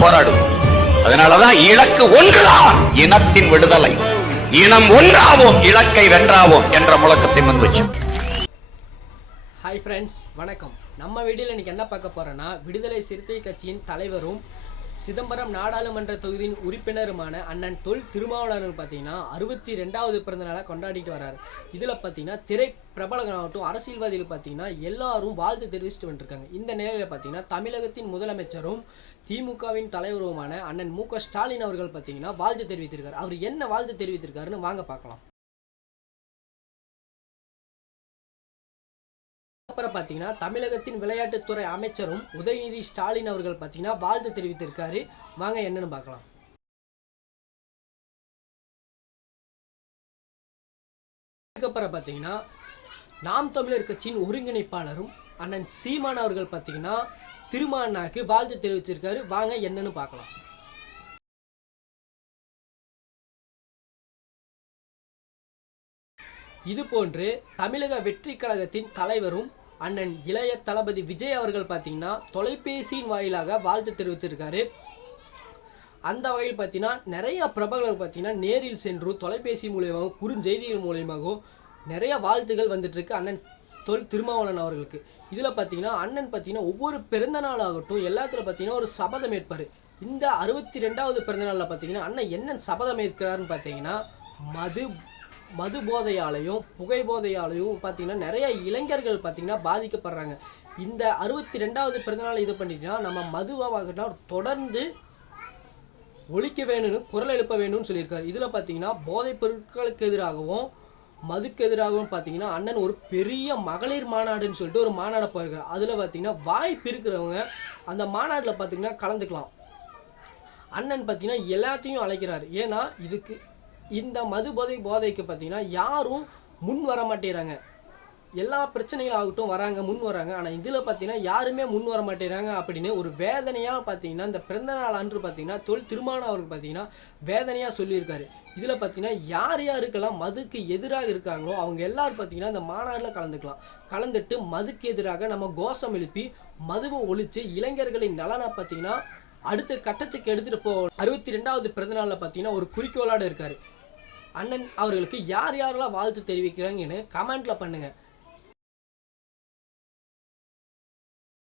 போராடுவோம். அதனாலதான் இலக்கு ஒன்றுதான், இனத்தின் விடுதலை. இனம் ஒன்றாவோம், இலக்கை வென்றாவோம் என்ற முழக்கத்தை முன்வச்சோம். ஹாய் ஃப்ரெண்ட்ஸ், வணக்கம். நம்ம வீடியோவில் இன்னைக்கு என்ன பார்க்க போறோம்னா, விடுதலை சிறுத்தை கட்சியின் தலைவரும் சிதம்பரம் நாடாளுமன்ற தொகுதியின் உறுப்பினருமான அண்ணன் தொல் திருமாவளவன் பார்த்தீங்கன்னா 62வது பிறந்த நாளை கொண்டாடிட்டு வர்றாரு. இதில் பார்த்தீங்கன்னா திரை பிரபலங்களாகட்டும் அரசியல்வாதிகள் பார்த்தீங்கன்னா எல்லாரும் வாழ்த்து தெரிவிச்சுட்டு வந்துருக்காங்க. இந்த நிலையில் பார்த்தீங்கன்னா தமிழகத்தின் முதலமைச்சரும் திமுகவின் தலைவருமான அண்ணன் மு.க. ஸ்டாலின் அவர்கள் பார்த்தீங்கன்னா வாழ்த்து தெரிவித்திருக்காரு. அவர் என்ன வாழ்த்து தெரிவித்திருக்காருன்னு வாங்க பார்க்கலாம். அப்புறம் பார்த்தீங்கன்னா தமிழகத்தின் விளையாட்டுத்துறை அமைச்சரும் உதயநிதி ஸ்டாலின் அவர்கள் பார்த்தீங்கன்னா வாழ்த்து தெரிவித்திருக்காரு. வாங்க என்னன்னு பார்க்கலாம். அதுக்கப்புறம் பார்த்தீங்கன்னா நாம் தமிழர் கட்சியின் ஒருங்கிணைப்பாளரும் அண்ணன் சீமான் அவர்கள் பார்த்தீங்கன்னா திருமானாக்கு வாழ்த்து தெரிவிச்சிருக்காரு. வாங்க என்னன்னு பார்க்கலாம். இது போன்று தமிழக வெற்றி கழகத்தின் தலைவரும் அண்ணன் இளைய தளபதி விஜய் அவர்கள் பார்த்தீங்கன்னா தொலைபேசியின் வாயிலாக வாழ்த்து தெரிவித்திருக்காரு. அந்த வகையில் பார்த்தீங்கன்னா நிறைய பிரபலங்கள் பார்த்தீங்கன்னா நேரில் சென்று தொலைபேசி மூலியமாகவும் குறுஞ்செய்திகள் மூலியமாகவும் நிறைய வாழ்த்துகள் வந்துட்டு இருக்கு அண்ணன் தொல் திருமாவளவன் அவர்களுக்கு. இதில் பார்த்தீங்கன்னா அண்ணன் பார்த்தீங்கன்னா ஒவ்வொரு பிறந்த நாள் ஆகட்டும் எல்லாத்துல பார்த்தீங்கன்னா ஒரு சபதம் ஏற்பார். இந்த 62வது பிறந்த நாளில் பார்த்தீங்கன்னா அண்ணன் என்ன சபதம் ஏற்கிறாருன்னு பார்த்தீங்கன்னா மது போதையாலையும் புகை போதையாலையும் பார்த்தீங்கன்னா நிறைய இளைஞர்கள் பார்த்தீங்கன்னா பாதிக்கப்படுறாங்க. இந்த 62வது பிறந்தநாள் இது பண்ணிட்டீங்கன்னா நம்ம மதுவாகனா தொடர்ந்து ஒழிக்க வேணும்னு குரல் எழுப்ப வேணும்னு சொல்லியிருக்காரு. இதில் பார்த்தீங்கன்னா போதைப் பொருட்களுக்கு எதிராகவும் மதுக்கு எதிராகவும் பார்த்தீங்கன்னா அண்ணன் ஒரு பெரிய மகளிர் மாநாடுன்னு சொல்லிட்டு ஒரு மாநாடு போயிருக்காரு. அதில் பார்த்தீங்கன்னா வாய்ப்பு இருக்கிறவங்க அந்த மாநாட்டில் பார்த்தீங்கன்னா கலந்துக்கலாம். அண்ணன் பார்த்தீங்கன்னா எல்லாத்தையும் அழைக்கிறாரு. ஏன்னா இந்த மது போதைக்கு பார்த்தீங்கன்னா யாரும் முன் வர மாட்டேறாங்க. எல்லா பிரச்சனைகள் ஆகட்டும் முன் வராங்க. ஆனால் இதில் பார்த்தீங்கன்னா யாருமே முன் வர மாட்டேறாங்க அப்படின்னு ஒரு வேதனையாக பார்த்தீங்கன்னா இந்த பிறந்த நாள் அன்று பார்த்தீங்கன்னா தொல் திருமாவளவன் அவர்கள் பார்த்தீங்கன்னா வேதனையாக சொல்லியிருக்காரு. இதில் பார்த்தீங்கன்னா யாருக்கெல்லாம் மதுக்கு எதிராக இருக்காங்களோ அவங்க எல்லாரும் பார்த்தீங்கன்னா இந்த மாநாட்டில் கலந்துட்டு மதுக்கு எதிராக நம்ம கோஷம் எழுப்பி மதுவை ஒழித்து இளைஞர்களின் நலனை பார்த்தீங்கன்னா அடுத்த கட்டத்துக்கு எடுத்துகிட்டு போ 62வது பிறந்த நாளில் பார்த்தீங்கன்னா ஒரு குறிக்கோளோடு இருக்காரு. அண்ணன் அவர்களுக்கு யாரெல்லாம் வாழ்த்து தெரிவிக்கிறாங்கன்னு கமெண்ட்ல பண்ணுங்க.